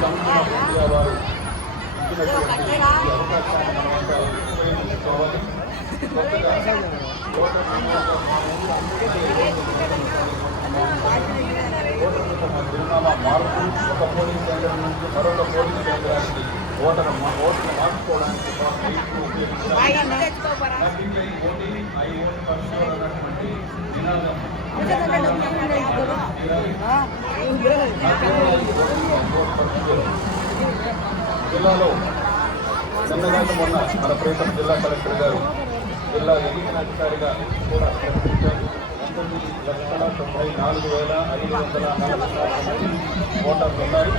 తమ్ముడు వారు ఇదిగో కట్టేగా చిరునామా మార్పు ఒక పోలింగ్ కేంద్రం నుంచి మరొక పోలింగ్ కేంద్రానికి ఓటర్ ఓటును మార్చుకోవడానికి ఒక సైట్ను ఉపయోగించాలి. బాయ్ ఇంటికి తెచ్చుకోపోరా Nothing like voting, I vote for sure అన్నటువంటి నినాదం జిల్లాలో నిన్నగాక మొన్న మన ప్రీతం జిల్లా కలెక్టర్ గారు జిల్లా ఎన్నికల అధికారిగా కూడా ప్రకటించారు. పంతొమ్మిది లక్షల తొంభై నాలుగు వేల ఐదు వందల నలభై నాలుగు మంది ఓటర్లు ఉన్నారు.